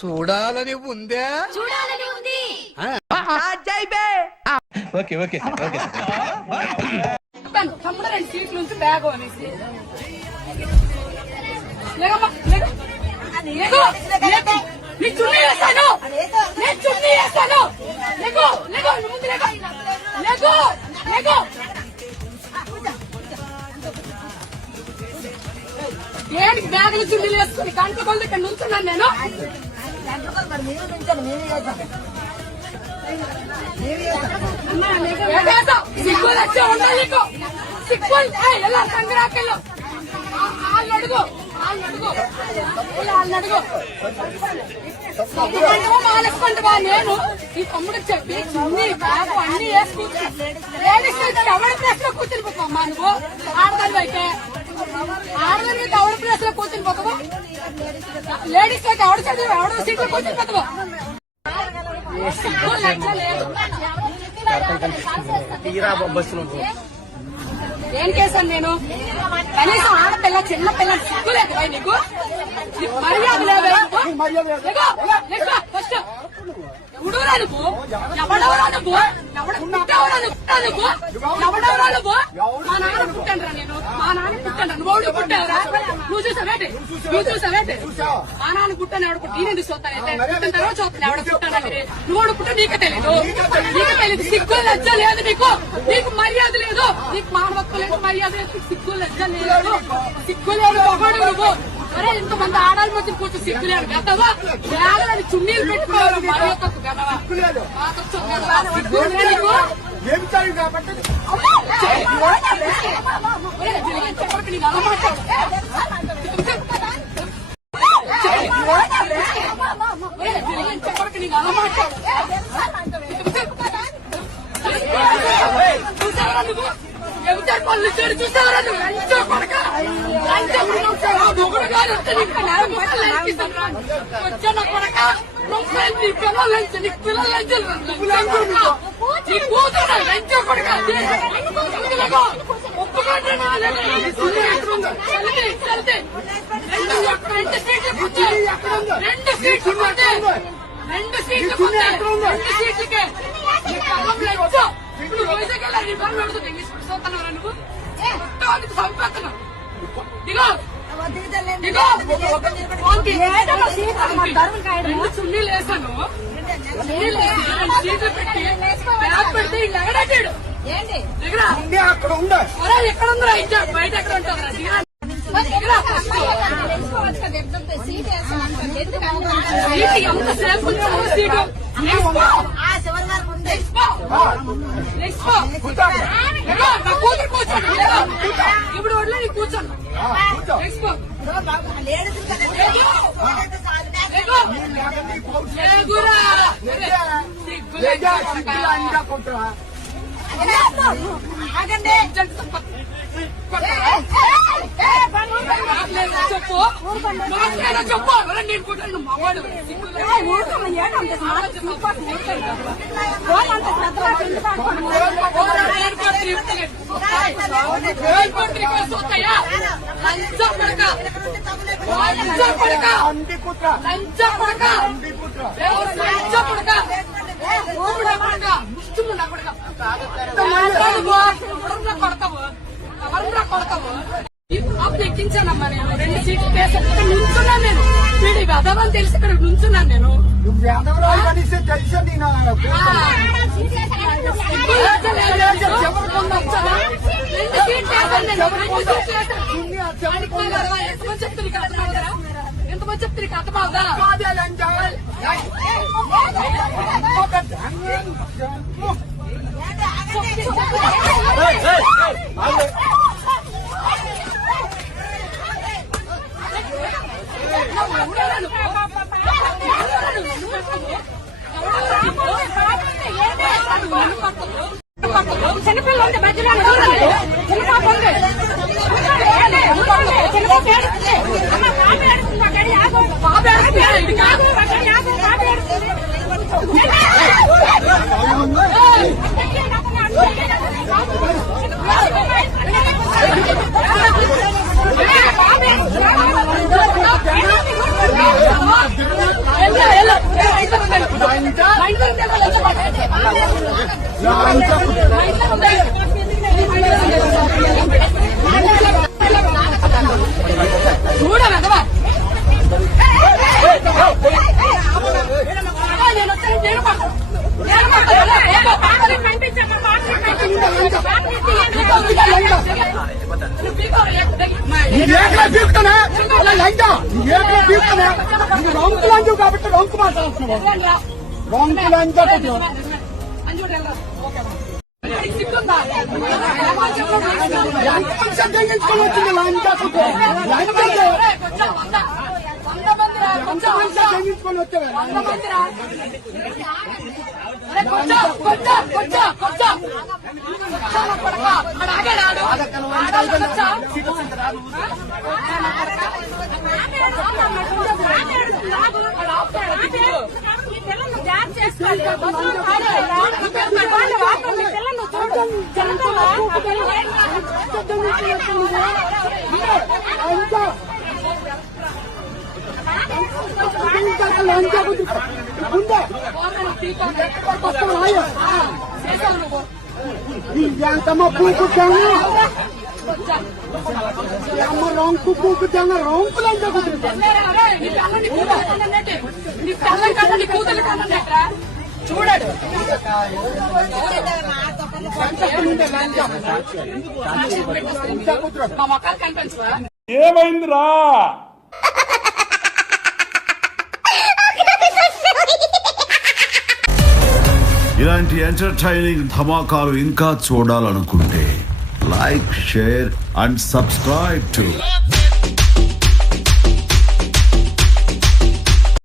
చూడాలని ఉందా? చూడాలని ఉంది. Okay okay okay. తమ్ముడు 2 సీట్లు నుంచి బ్యాగ్ అనేసి నీ చున్నీ వేస్తాను, నేను చున్నీ వేస్తాను. లేకో లేకో ముందు లేకో లేకో లేకో. ఏంటికి బ్యాగులు చున్నీలు వేసుకుని కంటి కొలది ఇక్కడ నుంచున్నాను నేను. సిగ్గులు వచ్చే ఉండాలి నీకు. సిగ్గులు ఎలా సంగ్రాకెళ్ళు వాళ్ళు అడుగు మాలేసుకుంటా. నేను ఈ తమ్ముడు చెప్పి చున్నీ బ్యాగు అన్ని వేసుకుంటా. లేడీస్ ఎవరి ప్లేస్ లో కూర్చుని పోతావమ్మా నువ్వు? ఆడదాని అయితే ఆడదాని ఎవరి ప్లేస్ లో కూర్చుని పోతావు? లేడీస్ అయితే ఎవరు చదివి ఎవడో సీట్ లో కూర్చుని పోతావు? ఏం చేశాను నేను? కనీసం ఆడపిల్ల చిన్న పిల్ల సిగ్గులేదు నీకు? మర్యాద లేదా? ఫస్ట్ ఎవడవరా నువ్వు? ఎవడవరా నువ్వు? ఎవడవరా నువ్వు? మా నాన్న పుట్టాను నేను. మా నాన్న పుట్టాను. నువ్వు ఎవడు పుట్టావురా? నువ్వు చూసావేంటి? మా నాన్న పుట్టాను. ఎవడు పుట్టి నేను చూస్తానైతే పుట్టిన తర్వాత చూస్తాను ఎవడ పుట్టానని. నువ్వు ఎవడు పుట్టా నీకే తెలీదు. సిగ్గు లజ్జ లేదు నీకు. నీకు మర్యాద లేదు. నీకు మానవత్వం లేదు, మర్యాద లేదు. సిగ్గు లజ్జ లేదు. సిగ్గు లేదు ఒకడు నువ్వు. అరే ఇంతమంది ఆడాలి మధ్య కూర్చొని సిగ్గులేడు గతవా? వేలని చున్నీలు పెట్టుకోవాలి. మరి యొక్క గతవా పళ్ళు చెడు చూసేవారా నువ్వు? ఎంతో కొడక మొగుడు గారు వచ్చాను కొడక. నీ పిల్లలు లంచు, నీకు పిల్లలు లంచు, నీ కూతురు లంచో కొడక. ఒప్పుకోండి 2 సీట్లు కూర్చోయి. 2 సీట్లు పోతే 2 సీట్లు పోతే 2 సీట్లకే ఇప్పుడు వైజాగ్ నీ పనులు అడుగుతుంది. ఇంగ్లీష్ చూస్తున్నావు నువ్వు? చంపేస్తున్నావు. దిగో చున్నీలు వేసాను. 2 సీట్లు పెట్టి బ్యాగ్ పెడితే ఇల్లు ఎగడాడు. ఎక్కడ ఉందా? ఇచ్చాడు బయట ఎక్కడ ఉంటుందా? ఎంతసేపు సీటు నా కూతురు కూర్చోండి. ఇప్పుడు వడ్లే నీ కూర్చోండి. చెప్పు చెప్పు. నేను కూర్చొని మగవాడు కొడతావు కొడతావు. ఎక్కించానమ్మా నేను. 2 సీట్లు కేసు నుంచున్నాను నేను. వీడి వెదవని తెలిసి ఇక్కడ నుంచున్నాను నేను. ఎంతమంది చెప్తే నీకు అర్థమవుదా? చిన్నపిల్ల ఉంది మధ్యలో చిన్న పాప ఉంది. చూడవా నేను వచ్చాను కాబట్టి రొంకు మాట్లాడుతున్నావు రొంకు లంచా సిగ్గుందా తెగించుకొని వచ్చింది లంచా తెగించుకొని వచ్చావే ఎంతమ్మా పూకు అమ్మ రొంకు పూకు రొంకు లంచా చూడడు మా మొక్కలు కనిపించవా ఏమైందిరా? ఇలాంటి ఎంటర్టైనింగ్ ధమాకాలు ఇంకా చూడాలనుకుంటే like share and subscribe to